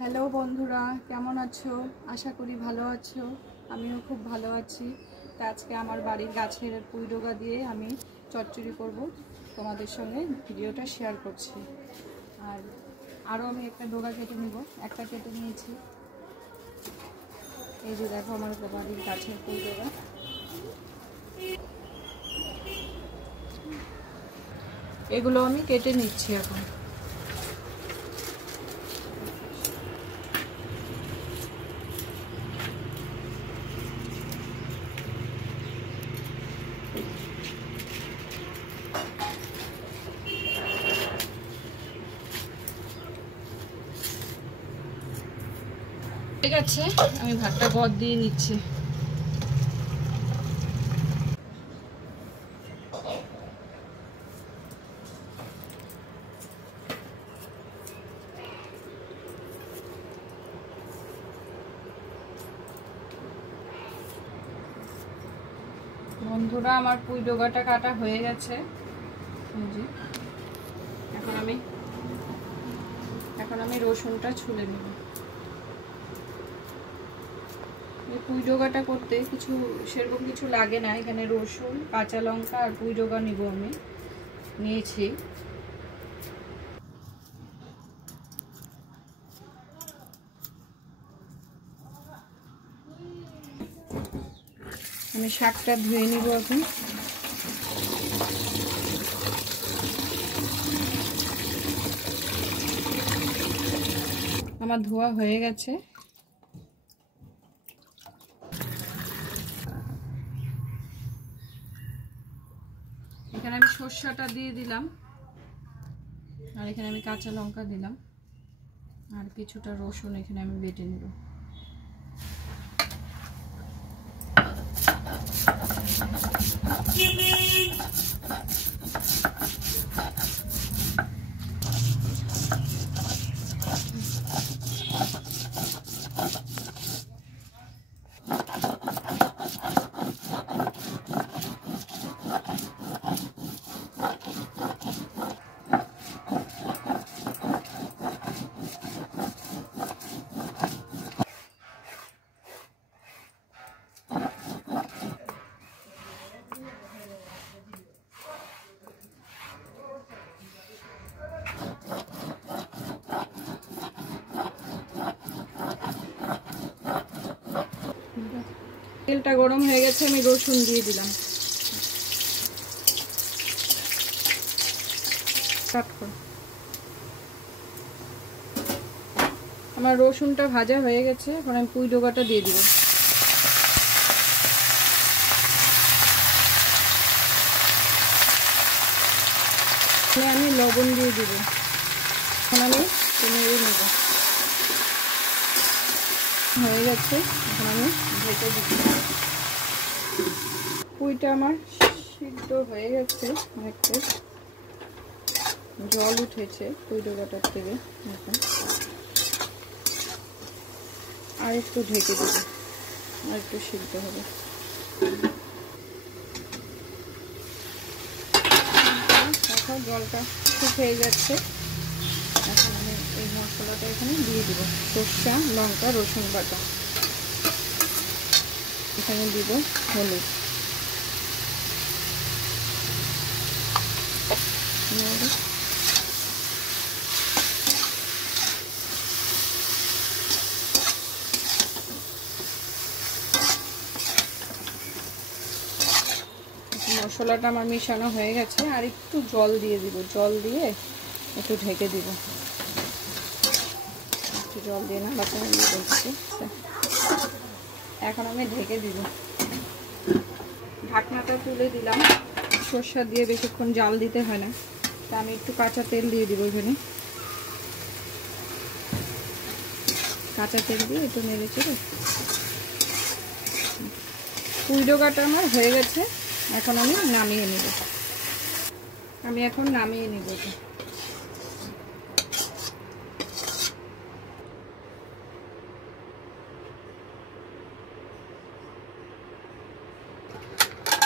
Hello বন্ধুরা, কেমন আছো? আশা করি ভালো আছো। আমিও খুব ভালো আছি। তা আজকে আমার বাড়ির গাছের পুঁই ডোগা দিয়ে আমি চচ্চড়ি করব, তোমাদের সঙ্গে ভিডিওটা শেয়ার করছি। আর আরও আমি একটা ডোগা কেটে নেব, একটা কেটে নিয়েছি। এই যে দেখো আমার বাড়ির গাছের পুঁই ডোগা। এগুলো আমি কেটে নিচ্ছি এখন। ঠিক আছে, আমি ভাতটা গদ দিয়ে নিচ্ছি। বন্ধুরা, আমার পুঁই ডোগাটা কাটা হয়ে গেছে। এখন আমি রসুনটা ছুলে নেব। এই পুঁই ডোগাটা করতে সেরকম কিছু লাগে না। এখানে রসুন, কাঁচা লঙ্কা আর পুঁই ডোগা নিব, আমি নিয়েছি। আমি শাকটা ধুয়ে নিব এখন। আমার ধোয়া হয়ে গেছে। এখানে আমি সরষাটা দিয়ে দিলাম, আর এখানে আমি কাঁচা লঙ্কা দিলাম, আর কিছুটা রসুন এখানে আমি বেটে নেব। তেলটা গরম হয়ে গেছে, আমি রসুন দিয়ে দিলাম। আমার রসুনটা ভাজা হয়ে গেছে, এখন আমি পুঁই ডোগাটা দিয়ে দিব। আমি লবণ দিয়ে দিব। এখন আমি নেড়ে নেব। হয়ে গেছে, এখন আমি ঢেকে দিব। পুঁইটা আমার সিদ্ধ হয়ে গেছে, অনেকটা জল উঠেছে পুঁই ডোগাটার থেকে। এখন আর একটু ঢেকে দেব, আর একটু সিদ্ধ হবে। এখন জলটা শুকিয়ে যাচ্ছে। এখন আমি এই মশলাটা এখানে দিয়ে দিব। সরষা, লঙ্কা, রসুন বাটা। এখানে দিব হলুদ। মশলাটা আমার মিশানো হয়ে গেছে, আর একটু জল দিয়ে দিব। জল দিয়ে একটু ঢেকে দিব। একটু জল দিয়ে না বাচ্চা দিয়ে দিচ্ছি। এখন আমি ঢেকে দিব। ঢাকনাটা তুলে দিলাম। সরষা দিয়ে বেশিক্ষণ জাল দিতে হয় না, তা আমি একটু কাঁচা তেল দিয়ে দিব। এখানে কাঁচা তেল দিয়ে একটু নেড়ে চেড়ে। পুঁই ডোগাটা আমার হয়ে গেছে, এখন আমি নামিয়ে নেব। আমি এখন নামিয়ে নেব।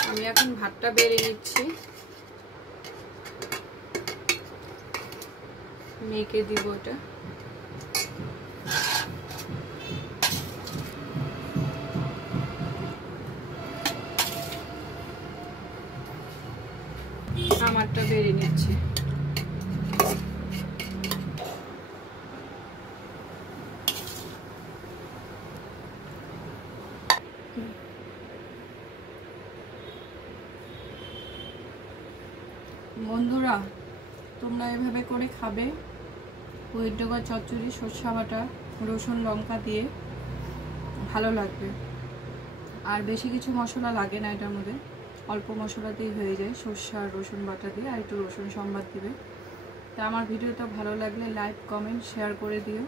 আমি এখন ভাতটা বেড়ে নিচ্ছি। মেখে দিব এটা। আমারটা বেড়ে নিচ্ছি। বন্ধুরা, তোমরা এভাবে করে খাবে। পনির ডোকা চচ্চড়ি সরষা বাটা রসুন লঙ্কা দিয়ে ভালো লাগবে। আর বেশি কিছু মশলা লাগে না এটার মধ্যে, অল্প মশলাতেই হয়ে যায়। সরষা আর রসুন বাটা দিয়ে আর একটু রসুন সম্বাদ দিবে। তা আমার ভিডিওটা ভালো লাগলে লাইক কমেন্ট শেয়ার করে দিও।